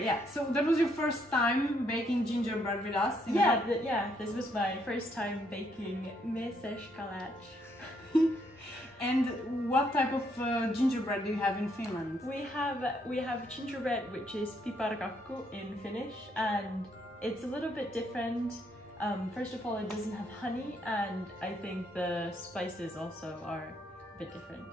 Okay, yeah. So that was your first time baking gingerbread with us? Yeah, this was my first time baking mézes kalács. And what type of gingerbread do you have in Finland? We have gingerbread, which is piparkakku in Finnish, and it's a little bit different. First of all, it doesn't have honey, and I think the spices also are a bit different.